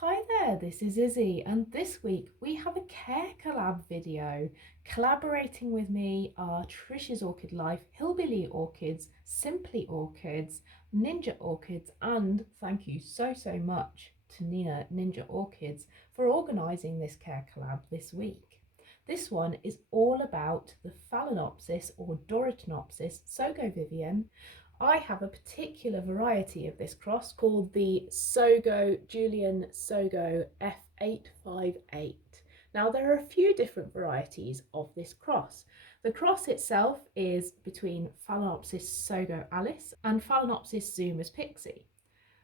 Hi there, this is Izzy, and this week we have a care collab video. Collaborating with me are Trish's Orchid Life, Hillbilly Orchids, Simply Orchids, Ninja Orchids, and thank you so much to Nina Ninja Orchids for organising this care collab this week. This one is all about the Phalaenopsis or Doritaenopsis Sogo Vivien. I have a particular variety of this cross called the Sogo Julian Sogo F858. Now there are a few different varieties of this cross. The cross itself is between Phalaenopsis Sogo Alice and Phalaenopsis Zuma's Pixie.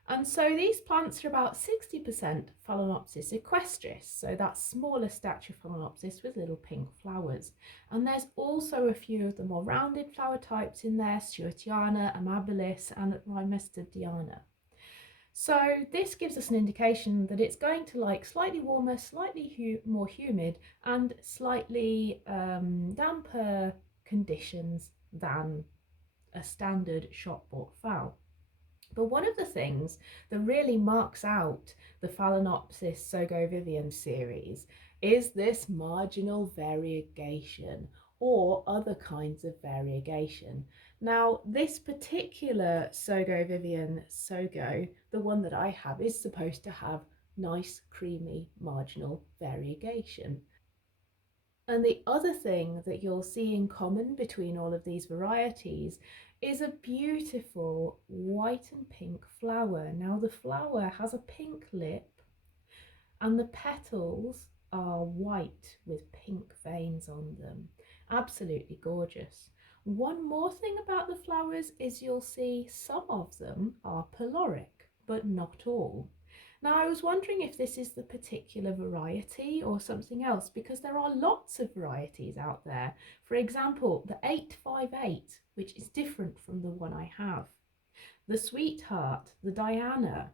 And so these plants are about 60% Phalaenopsis equestris, so that's smaller stature Phalaenopsis with little pink flowers. And there's also a few of the more rounded flower types in there, Stewartiana, Amabilis and Rymestodiana. So this gives us an indication that it's going to like slightly warmer, slightly more humid and slightly damper conditions than a standard shop-bought phal. But one of the things that really marks out the Phalaenopsis Sogo Vivien series is this marginal variegation or other kinds of variegation. Now, this particular Sogo Vivien Sogo, the one that I have, is supposed to have nice, creamy, marginal variegation. And the other thing that you'll see in common between all of these varieties is a beautiful white and pink flower. Now the flower has a pink lip and the petals are white with pink veins on them. Absolutely gorgeous. One more thing about the flowers is you'll see some of them are peloric, but not all. Now, I was wondering if this is the particular variety or something else, because there are lots of varieties out there. For example, the 858, which is different from the one I have, the Sweetheart, the Diana.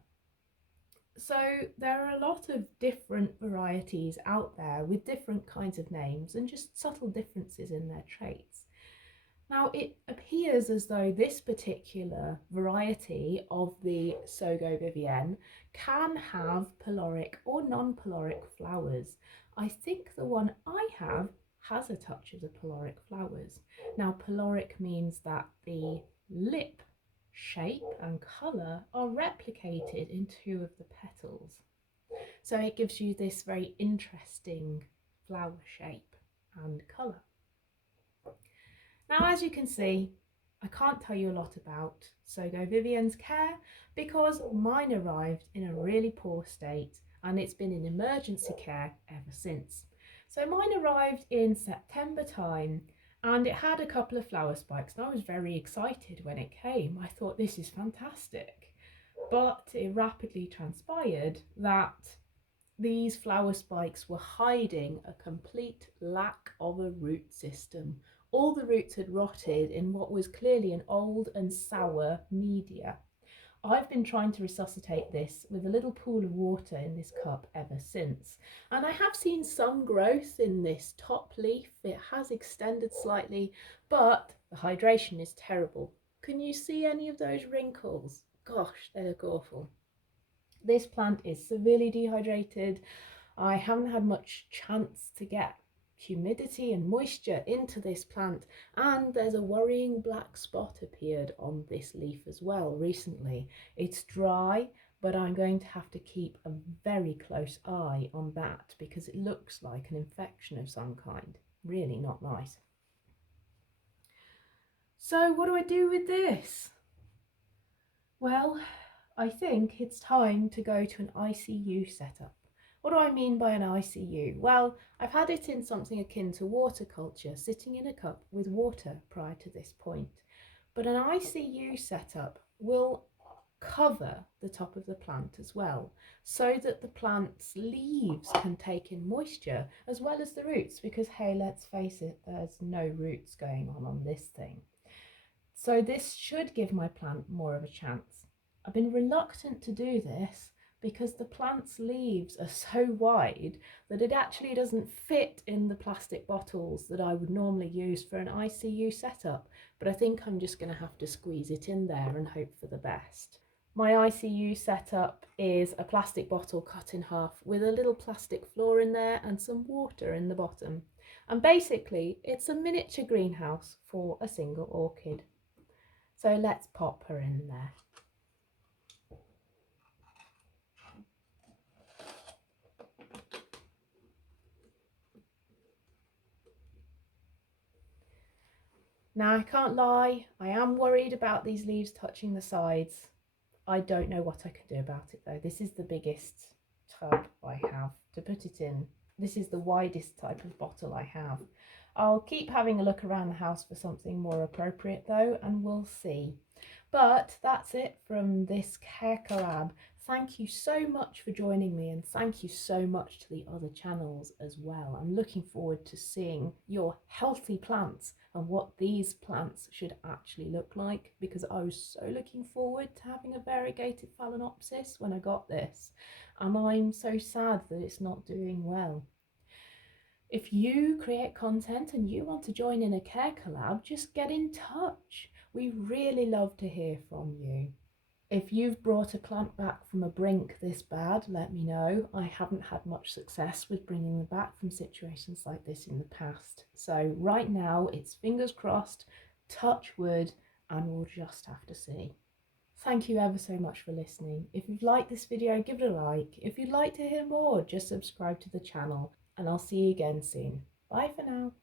So there are a lot of different varieties out there with different kinds of names and just subtle differences in their traits. Now, it appears as though this particular variety of the Sogo Vivien can have peloric or non-peloric flowers. I think the one I have has a touch of the peloric flowers. Now, peloric means that the lip shape and colour are replicated in two of the petals. So it gives you this very interesting flower shape and colour. Now, as you can see, I can't tell you a lot about Sogo Vivien's care because mine arrived in a really poor state and it's been in emergency care ever since. So mine arrived in September time and it had a couple of flower spikes and I was very excited when it came. I thought, this is fantastic. But it rapidly transpired that these flower spikes were hiding a complete lack of a root system. All the roots had rotted in what was clearly an old and sour media. I've been trying to resuscitate this with a little pool of water in this cup ever since. And I have seen some growth in this top leaf. It has extended slightly, but the hydration is terrible. Can you see any of those wrinkles? Gosh, they look awful. This plant is severely dehydrated. I haven't had much chance to get humidity and moisture into this plant, and there's a worrying black spot appeared on this leaf as well recently. It's dry, but I'm going to have to keep a very close eye on that because it looks like an infection of some kind. Really not nice. So what do I do with this? Well, I think it's time to go to an ICU setup. What do I mean by an ICU? Well, I've had it in something akin to water culture, sitting in a cup with water prior to this point. But an ICU setup will cover the top of the plant as well, so that the plant's leaves can take in moisture as well as the roots, because hey, let's face it, there's no roots going on this thing. So this should give my plant more of a chance. I've been reluctant to do this because the plant's leaves are so wide that it actually doesn't fit in the plastic bottles that I would normally use for an ICU setup, but I think I'm just going to have to squeeze it in there and hope for the best. My ICU setup is a plastic bottle cut in half with a little plastic floor in there and some water in the bottom. And basically it's a miniature greenhouse for a single orchid. So let's pop her in there. Now I can't lie, I am worried about these leaves touching the sides. I don't know what I can do about it though. This is the biggest tub I have to put it in. This is the widest type of bottle I have. I'll keep having a look around the house for something more appropriate though, and we'll see. But that's it from this care collab. Thank you so much for joining me, and thank you so much to the other channels as well. I'm looking forward to seeing your healthy plants and what these plants should actually look like, because I was so looking forward to having a variegated Phalaenopsis when I got this, and I'm so sad that it's not doing well. If you create content and you want to join in a care collab, just get in touch. We really love to hear from you. If you've brought a plant back from a brink this bad, let me know. I haven't had much success with bringing them back from situations like this in the past. So right now it's fingers crossed, touch wood, and we'll just have to see. Thank you ever so much for listening. If you've liked this video, give it a like. If you'd like to hear more, just subscribe to the channel, and I'll see you again soon. Bye for now.